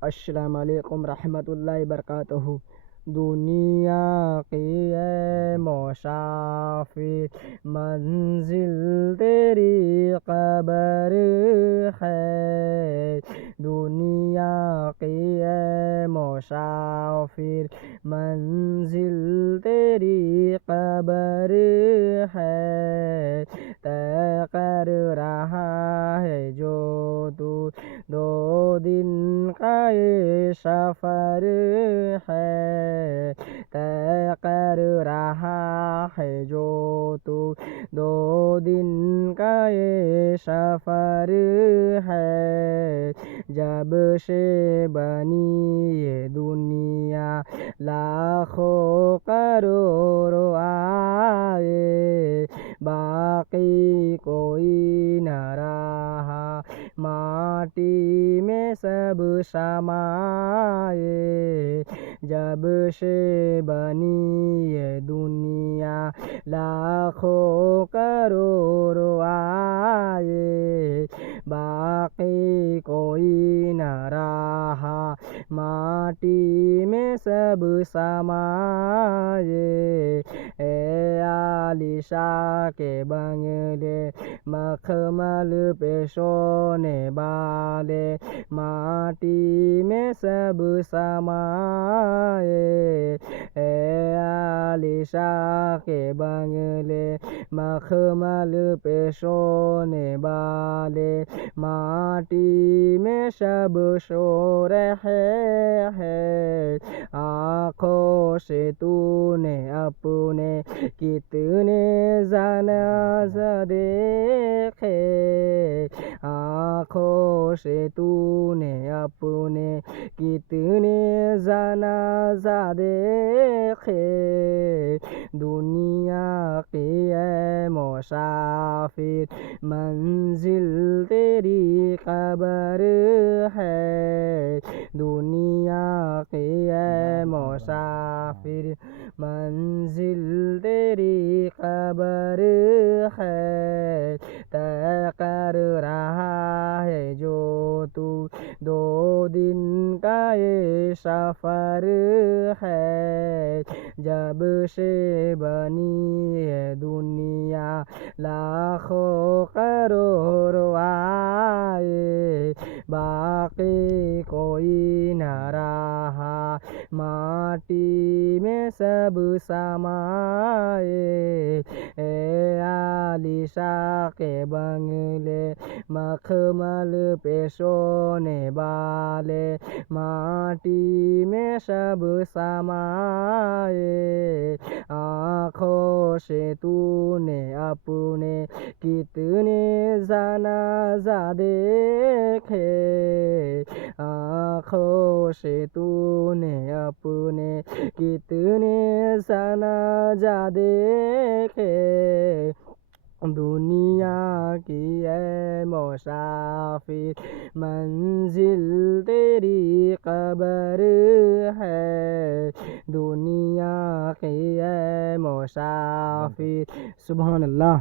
अस्सलाम वालेकुम रहमतुल्लाहि बरकातहू। दुनिया की है मुसाफिर, मंजिल तेरी कब्र है। दुनिया की है मुसाफिर, मंजिल तेरी कब्र है। तय कर रहा है जो तू, 2 दिन का ये सफर है। तय कर रहा है जो तू, 2 दिन का ये सफर है। जब से बनी ये दुनिया, लाखों करोड़ों आए, बाकी कोई न रहा, माटी में सब समाए। जब से बनी ये दुनिया, लाखों करोड़ों आए, बाकी कोई न रहा, माटी में सब समाए। ए आलिशा के बंगले, मखमल पे सोने वाले, माटी में सब समाए। ए आलिशा के बंगले, मखमल पे सोने वाले, माटी में सब सो रहे हैं। आँखों से तूने अपने कितने जनाज़ा देखे, आँखों से तूने अपने कितने जनाज़ा देखे। दुनिया की है मुसाफिर, मंजिल तेरी कब्र है। दुनिया की है मुसाफिर, मंजिल तेरी कब्र है। तय कर रहा है जो तू, 2 दिन का ये सफर है। जब से बनी है दुनिया, लाखों करोड़ों आए, बाकी कोई न रहा, माटी में सब समाए। ए आलिशा के बंगले, मखमल पे सोने वाले, माटी में सब समाए। आँखों से तूने अपने कितने जनाज़ा देखे, आँखों से तूने अपने कितने जनाज़ा देखे। दुनिया की है मुसाफिर, मंजिल तेरी कब्र है। दुनिया की है मुसाफिर। सुभान अल्लाह।